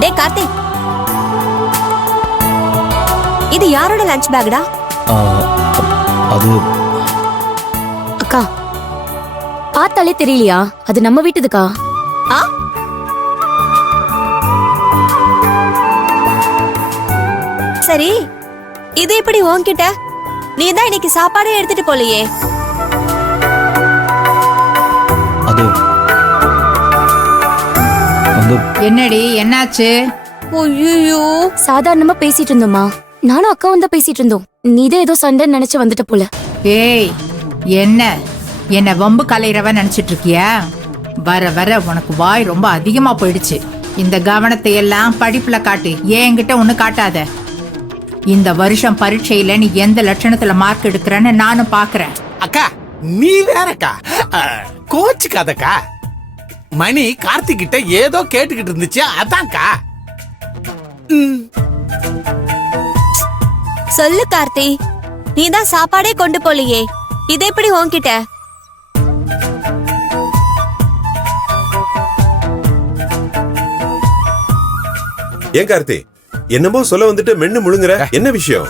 டே கார்த்திக், இது யாரோட லஞ்ச் பேக்டா? அது அக்கா, பார்த்தாலே தெரியலையா? அது நம்ம வீட்டுதுக்கா. ஆ, சரி, இது எப்படி உன்கிட்ட? நீ தான் இன்னைக்கு சாப்பாடே எடுத்துட்டு போலையே. அது என்னடி, என்னாச்சு? ஐயோ, சாதாரணமா பேசிட்டு இருந்தோமா, நானும் அக்காவும் தான் பேசிட்டு இருந்தோம். நீதான் ஏதோ சண்டை நினைச்சு வந்துட்ட போல. ஏய், என்ன வம்பு கலையிறவ நினைச்சிட்டு இருக்கியா? வர வர உனக்கு வாய் ரொம்ப அதிகமா போயிடுச்சு. இந்த கவனத்தை எல்லாம் படிப்புல காட்டு, என்கிட்ட ஒண்ணு காட்டாத. இந்த வருஷம் பரீட்சையில நீ எந்த லட்சணத்துல மார்க் எடுக்கிறன்னு நானும் பாக்குறேன். அக்கா, நீ வேறக்கா, கோச்சுக்காதக்கா. மணி கார்த்திக் கிட்ட ஏதோ கேட்டுக்கிட்டு இருந்துச்சு, அதான்க்கா. சொல்லு கார்த்தி, நீ தான் சாப்பாடே கொண்டு போலையே, இது எப்படி உன்கிட்ட? ஏன் கார்த்தி, என்னமோ சொல்ல வந்துட்டு மென்னு முழுங்குற, என்ன விஷயம்?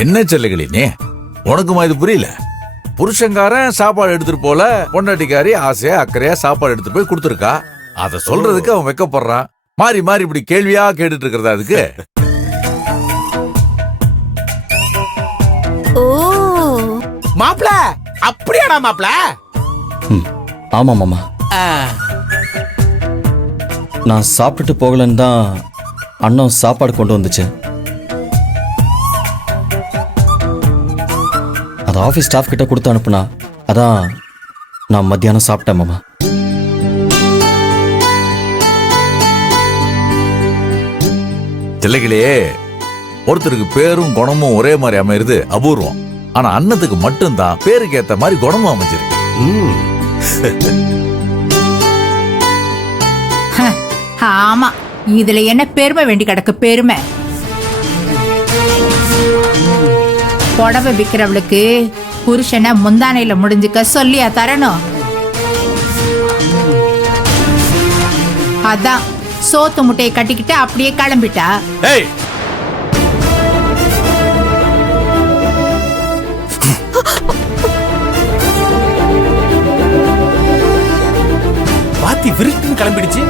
என்ன செல்லகிளினே, உனக்குமா இது புரியல? புருஷங்காரன் சாப்பாடு எடுத்துட்டு போல, பொண்டாட்டிக்காரி ஆசையா அக்கறையா சாப்பாடு எடுத்துட்டு போய் கொடுத்துருக்கா. அத சொல்றதுக்கு அவன் வெக்கப்படுறான். மாறி மாறி இப்படி கேள்வியா கேட்டுட்டு இருக்கிறதா அதுக்கு? ஓ மாப்ள, அப்படியாடா மாப்ள? ஆமா மாமா, நான் சாப்பிட்டுட்டு போகலன்னு தான் அண்ணன் சாப்பாடு கொண்டு வந்துச்சு. அது ஆஃபீஸ் ஸ்டாஃப் கிட்ட கொடுத்து அனுப்புனா, அதான் நான் மத்தியானம் சாப்பிட்டேன் மாமா. செல்லகிளே, ஒருத்தருக்கு பேரும் குணமும் ஒரே மாதிரி அமையிறது அபூர்வம். ஆனா அண்ணத்துக்கு மட்டும்தான் பேருக்கு ஏத்த மாதிரி குணமும் அமைஞ்சிருக்கு. ஆமா, இதுல என்ன பெருமை வேண்டி கிடக்கு? பெருமை புடவை விக்கிறவளுக்கு புருஷனை முந்தானையில முடிஞ்சுக்க சொல்லியா தரணும்? அதான் சோத்து முட்டையை கட்டிக்கிட்டு அப்படியே கிளம்பிட்டா. ஏய், பாத்தி விருட்டுன்னு கிளம்பிடுச்சு.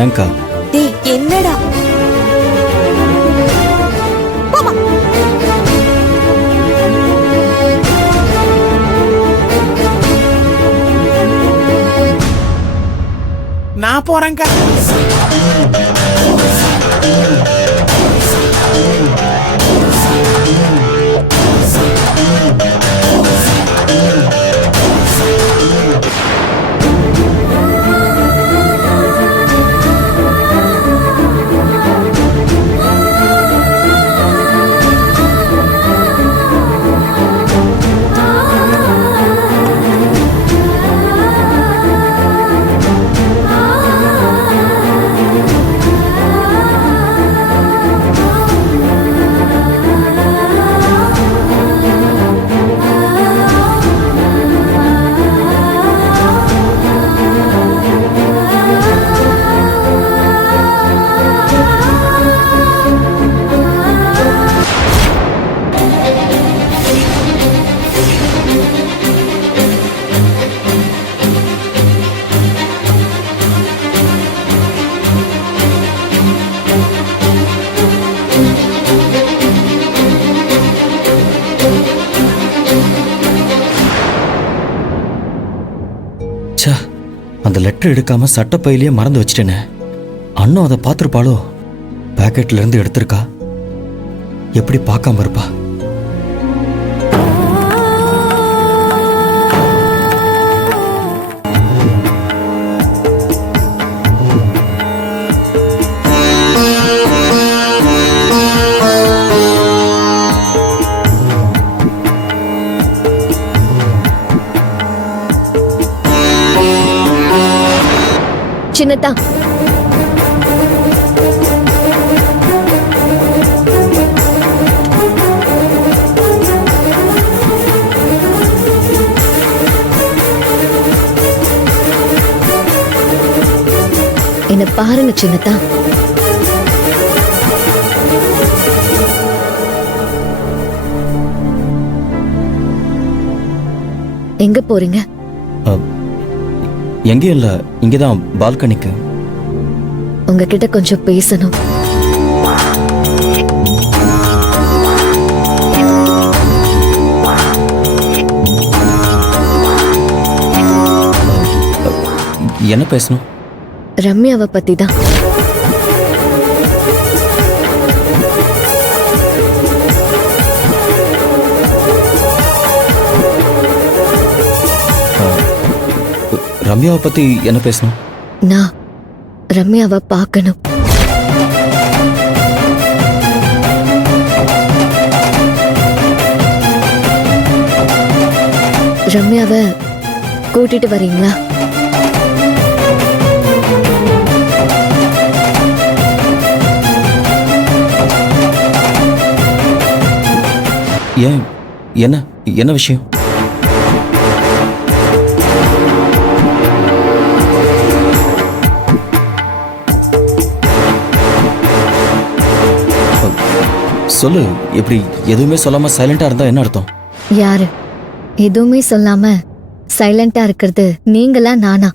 ஏன்க்கா? டேய், என்னடா? போமா. நான் போறேன்க்கா. அந்த லெட்டர் எடுக்காம சட்டப்பையிலேயே மறந்து வச்சிட்டேனே. அண்ணன் அதை பார்த்துருப்பாளோ? பேக்கெட்ல இருந்து எடுத்திருக்கா. எப்படி பார்க்காம இருப்பா? சின்னதா பாருங்க சின்னதா. எங்க போறீங்க? எங்கேயும் இல்ல, இங்கதான் பால்கனிக்கு. உங்ககிட்ட கொஞ்சம் பேசணும். என்ன பேசணும்? ரம்யாவை பத்தி தான். ரம்யாவை பத்தி என்ன பேசணும்? நான் ரம்யாவை பார்க்கணும். ரம்யாவை கூட்டிட்டு வரீங்களா? ஏன், என்ன என்ன விஷயம்? சொல்லு. இப்படி எதுவுமே சொல்லாம சைலண்டா இருந்தா என்ன அர்த்தம்? யாரு எதுவுமே சொல்லாம சைலண்டா இருக்கிறது நீங்களா நானா?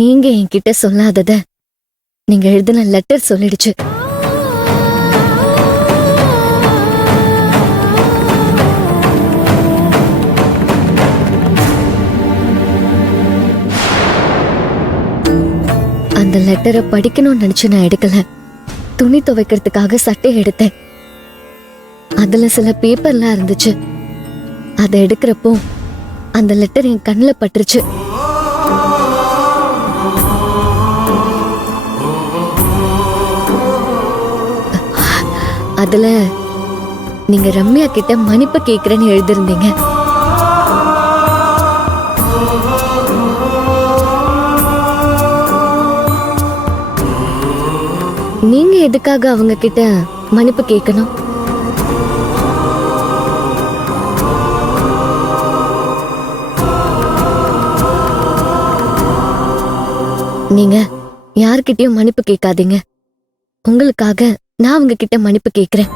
நீங்க என்கிட்ட சொல்லாதத நீங்க எழுதின லெட்டர் சொல்லிடுச்சு. அந்த லெட்டரை படிக்கணும்னு நினைச்சு நான் எடுக்கல. துணி துவைக்கிறதுக்காக சட்டை எடுத்தேன். அதுல சில பேப்பர்லாம் இருந்துச்சு. அதை எடுக்கிறப்போ அந்த லெட்டர் என் கண்ணில் பட்டுருச்சு. அதுல நீங்க ரம்யா கிட்ட மன்னிப்பு கேக்குறேன்னு எழுதிருந்தீங்க. நீங்க எதுக்காக அவங்க கிட்ட மன்னிப்பு கேட்கணும்? நீங்க யார்கிட்டயும் மன்னிப்பு கேட்காதீங்க. உங்களுக்காக நான் அவங்க கிட்ட மன்னிப்பு கேக்குறேன்.